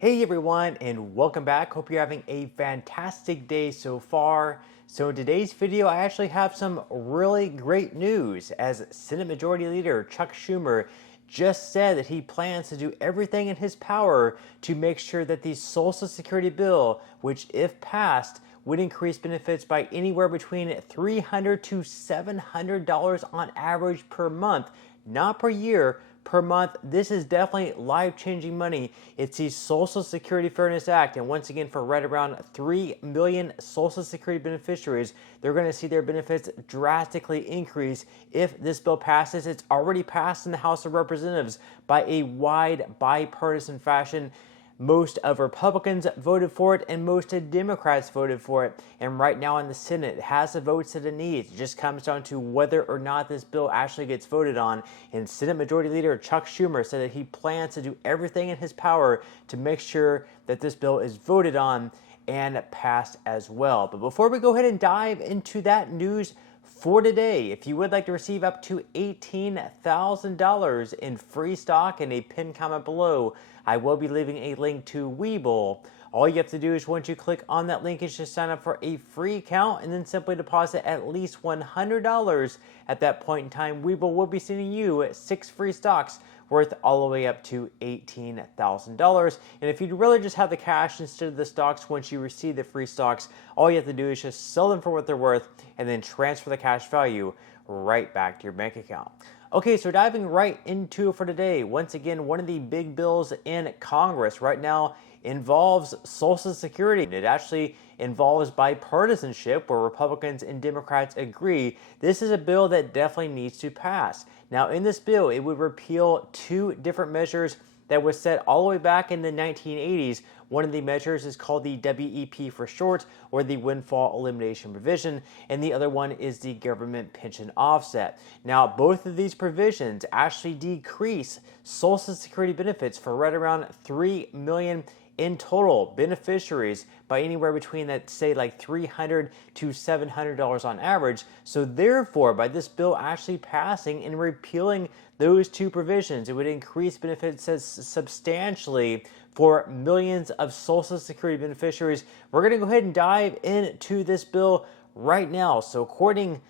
Hey everyone, and welcome back. Hope you're having a fantastic day so far. So in today's video, I actually have some really great news as Senate Majority Leader Chuck Schumer just said that he plans to do everything in his power to make sure that the Social Security bill, which if passed, would increase benefits by anywhere between $300 to $700 on average per month, not per year, per month. This is definitely life-changing money. It's the Social Security Fairness Act, and once again, for right around 3 million Social Security beneficiaries, they're going to see their benefits drastically increase if this bill passes. It's already passed in the House of Representatives by a wide bipartisan fashion. Most of Republicans voted for it and most of Democrats voted for it. And right now in the Senate, it has the votes that it needs. It just comes down to whether or not this bill actually gets voted on. And Senate Majority Leader Chuck Schumer said that he plans to do everything in his power to make sure that this bill is voted on and passed as well. But before we go ahead and dive into that news for today, if you would like to receive up to $18,000 in free stock in a pinned comment below, I will be leaving a link to Webull. All you have to do is once you click on that link is just sign up for a free account and then simply deposit at least $100. At that point in time, Webull will be sending you 6 free stocks worth all the way up to $18,000. And if you'd rather just have the cash instead of the stocks once you receive the free stocks, all you have to do is just sell them for what they're worth and then transfer the cash value right back to your bank account. Okay, so diving right into it for today. Once again, one of the big bills in Congress right now involves Social Security. It actually involves bipartisanship where Republicans and Democrats agree. This is a bill that definitely needs to pass. Now, in this bill, it would repeal 2 different measures that was set all the way back in the 1980s. One of the measures is called the WEP for short, or the Windfall Elimination Provision, and the other one is the Government Pension Offset. Now, both of these provisions actually decrease Social Security benefits for right around 3 million in total beneficiaries by anywhere between that, say, like $300 to $700 on average. So therefore, by this bill actually passing and repealing those 2 provisions, it would increase benefits substantially for millions of Social Security beneficiaries. We're going to go ahead and dive into this bill right now. So according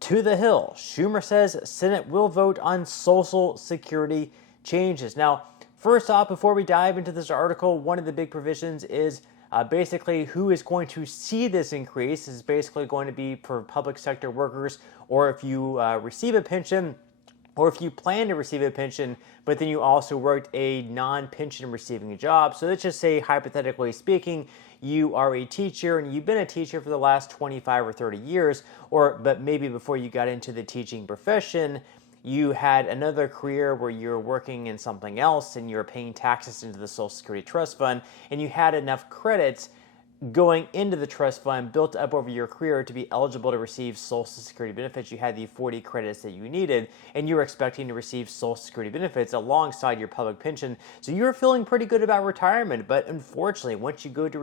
to The Hill, Schumer says Senate will vote on Social Security changes. Now, first off, before we dive into this article, one of the big provisions is basically who is going to see this increase. This is basically going to be for public sector workers, or if you receive a pension, or if you plan to receive a pension, but then you also worked a non-pension receiving job. So let's just say, hypothetically speaking, you are a teacher and you've been a teacher for the last 25 or 30 years, but maybe before you got into the teaching profession, you had another career where you're working in something else and you're paying taxes into the Social Security Trust Fund, and you had enough credits going into the trust fund built up over your career to be eligible to receive Social Security benefits. You had the 40 credits that you needed, and you were expecting to receive Social Security benefits alongside your public pension. So you were feeling pretty good about retirement, but unfortunately, once you go to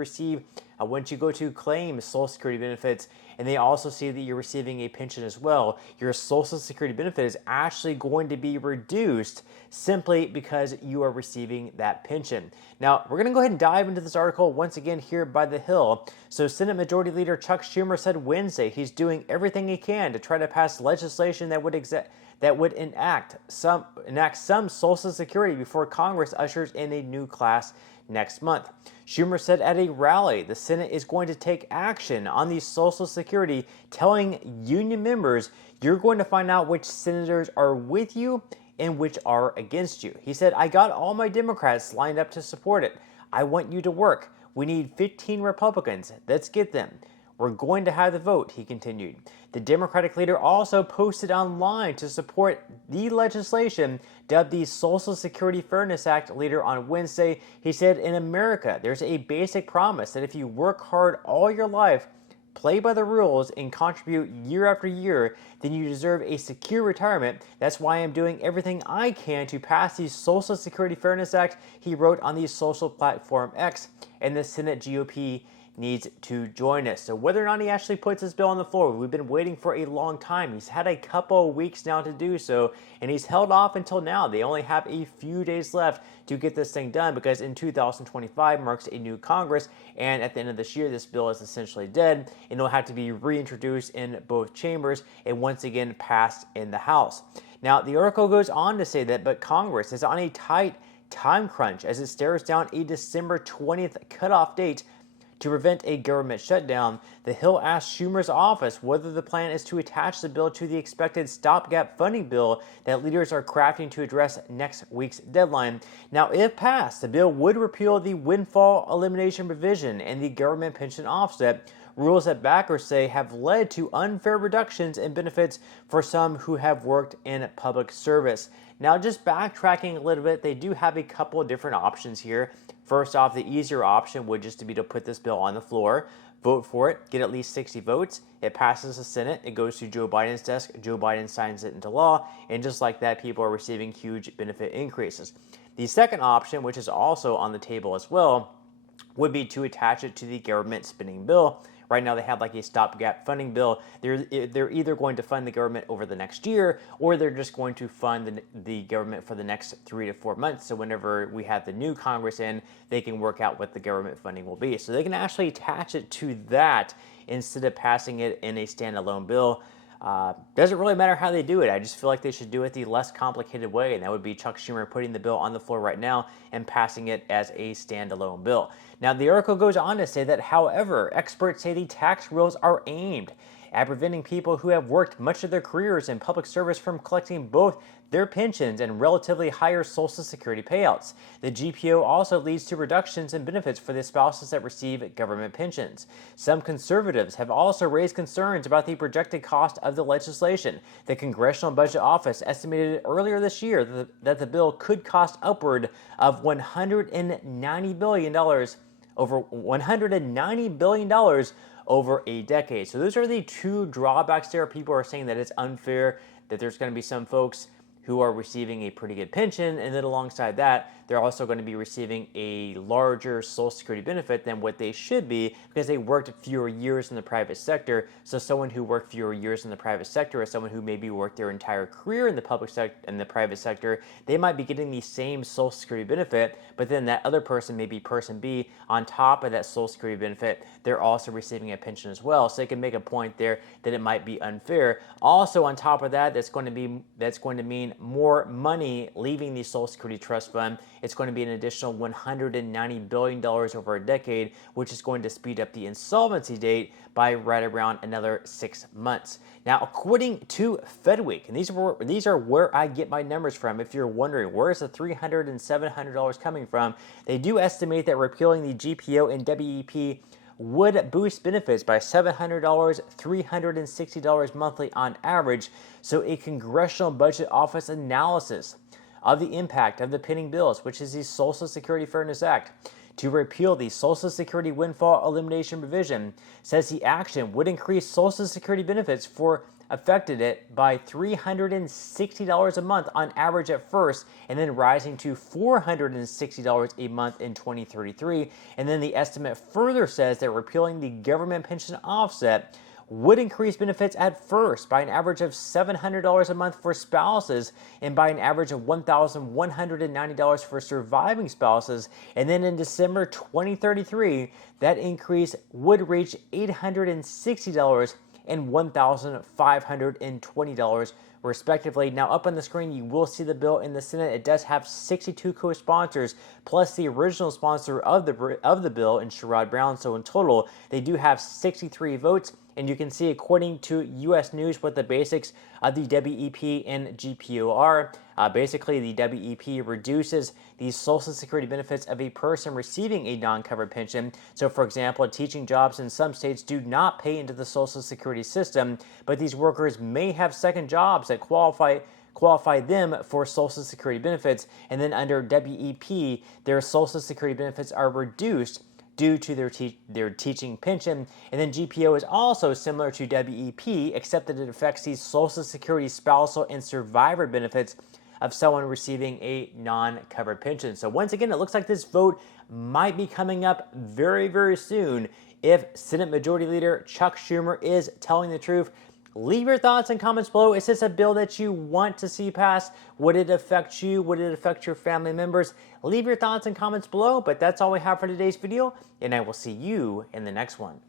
claim Social Security benefits, and they also see that you're receiving a pension as well, your Social Security benefit is actually going to be reduced simply because you are receiving that pension. Now, we're going to go ahead and dive into this article once again here by The Hill. So Senate Majority Leader Chuck Schumer said Wednesday he's doing everything he can to try to pass legislation that would enact some Social Security before Congress ushers in a new class next month. Schumer said at a rally the Senate is going to take action on the Social Security, telling union members, "You're going to find out which senators are with you and which are against you." He said, "I got all my Democrats lined up to support it. I want you to work. We need 15 Republicans. Let's get them. We're going to have the vote," he continued. The Democratic leader also posted online to support the legislation dubbed the Social Security Fairness Act later on Wednesday. He said, "In America, there's a basic promise that if you work hard all your life, play by the rules, and contribute year after year, then you deserve a secure retirement. That's why I'm doing everything I can to pass the Social Security Fairness Act," he wrote on the social platform X, and the Senate GOP needs to join us. So whether or not he actually puts this bill on the floor, we've been waiting for a long time. He's had a couple of weeks now to do so, and he's held off until now. They only have a few days left to get this thing done because in 2025 marks a new Congress, and at the end of this year, this bill is essentially dead, and it'll have to be reintroduced in both chambers and once again passed in the House. Now, the article goes on to say that, but Congress is on a tight time crunch as it stares down a December 20th cutoff date to prevent a government shutdown. The Hill asked Schumer's office whether the plan is to attach the bill to the expected stopgap funding bill that leaders are crafting to address next week's deadline. Now, if passed, the bill would repeal the windfall elimination provision and the government pension offset, rules that backers say have led to unfair reductions in benefits for some who have worked in public service. Now, just backtracking a little bit, they do have a couple of different options here. First off, the easier option would just be to put this bill on the floor, vote for it, get at least 60 votes. It passes the Senate. It goes to Joe Biden's desk. Joe Biden signs it into law. And just like that, people are receiving huge benefit increases. The second option, which is also on the table as well, would be to attach it to the government spending bill. Right now, they have like a stopgap funding bill. They're either going to fund the government over the next year, or they're just going to fund the government for the next 3 to 4 months. So whenever we have the new Congress in, they can work out what the government funding will be. So they can actually attach it to that instead of passing it in a standalone bill. Doesn't really matter how they do it. I just feel like they should do it the less complicated way, and that would be Chuck Schumer putting the bill on the floor right now and passing it as a standalone bill. Now, the article goes on to say that, however, experts say the tax rules are aimed at preventing people who have worked much of their careers in public service from collecting both their pensions and relatively higher Social Security payouts. The GPO also leads to reductions in benefits for the spouses that receive government pensions. Some conservatives have also raised concerns about the projected cost of the legislation. The Congressional Budget Office estimated earlier this year that the bill could cost upward of $190 billion, over $190 billion over a decade. So those are the two drawbacks there. People are saying that it's unfair, that there's going to be some folks who are receiving a pretty good pension, and then alongside that, they're also going to be receiving a larger Social Security benefit than what they should be because they worked fewer years in the private sector. So someone who worked fewer years in the private sector or someone who maybe worked their entire career in the public sector and the private sector, they might be getting the same Social Security benefit, but then that other person, maybe person B, on top of that Social Security benefit, they're also receiving a pension as well. So they can make a point there that it might be unfair. Also, on top of that, that's going to mean more money leaving the Social Security Trust Fund. It's going to be an additional $190 billion over a decade, which is going to speed up the insolvency date by right around another 6 months. Now, according to FedWeek, and these are where I get my numbers from, if you're wondering, where is the $300 and $700 coming from? They do estimate that repealing the GPO and WEP would boost benefits by $700, $360 monthly on average. So a Congressional Budget Office analysis of the impact of the pending bills, which is the Social Security Fairness Act, to repeal the Social Security windfall elimination provision, says the action would increase Social Security benefits for affected it by $360 a month on average at first, and then rising to $460 a month in 2033. And then the estimate further says that repealing the government pension offset would increase benefits at first by an average of $700 a month for spouses and by an average of $1,190 for surviving spouses. And then in December 2033, that increase would reach $860 and $1,520 respectively. Now, up on the screen, you will see the bill in the Senate. It does have 62 co-sponsors, plus the original sponsor of the bill, in Sherrod Brown. So in total, they do have 63 votes. And you can see, according to U.S. News, what the basics of the WEP and GPO are. Basically, the WEP reduces the Social Security benefits of a person receiving a non-covered pension. So, for example, teaching jobs in some states do not pay into the Social Security system, but these workers may have second jobs that qualify them for Social Security benefits. And then under WEP, their Social Security benefits are reduced due to their teaching pension. And then GPO is also similar to WEP, except that it affects these Social Security spousal and survivor benefits of someone receiving a non-covered pension. So once again, it looks like this vote might be coming up very, very soon if Senate Majority Leader Chuck Schumer is telling the truth. Leave your thoughts and comments below. Is this a bill that you want to see passed? Would it affect you? Would it affect your family members? Leave your thoughts and comments below, but that's all we have for today's video, and I will see you in the next one.